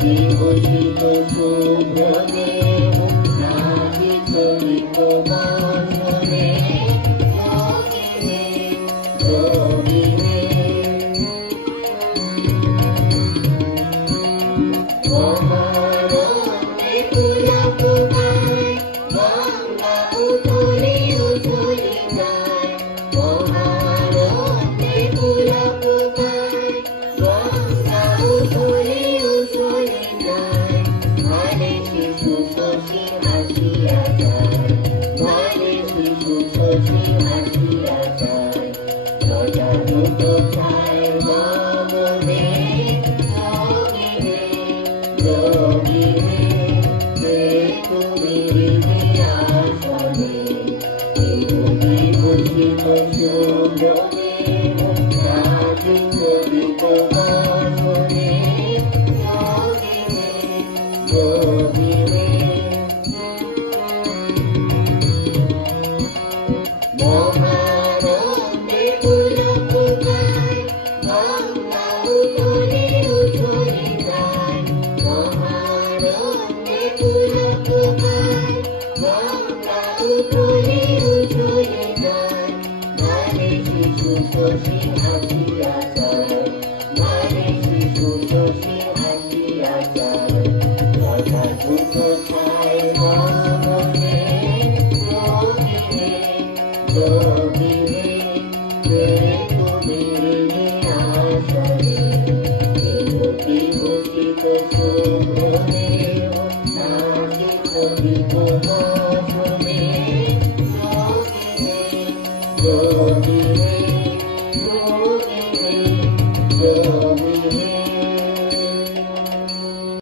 বিভূষিত শুভ্রদেহ নাভি চলিত বর্ণনে যোগিনে মহারণ্যে পুলকগায় গঙ্গা উথলি উথলি যায় মহারণ্যে পুলকগায় গঙ্গা উথলি উথলি যায় ঘরে শিশু শশী হাসিয়া যায় ঘরে শিশু শশী হাসিয়া যায় প্রজাভূত ছায় গগনে যোগিনে আসনে বিভূষিত শুভ্রদেহ নাভি চলিত বর্ণনে যোগিনে মহারণ্যে পুলকগায় গঙ্গা উথলি উথলি যায় মহারণ্যে পুলকগায় গঙ্গা উথলি উথলি যায় ঘরে শিশু শশী হাসিয়া যায় ঘরে শিশু শশী হাসিয়া যায় প্রজাভূত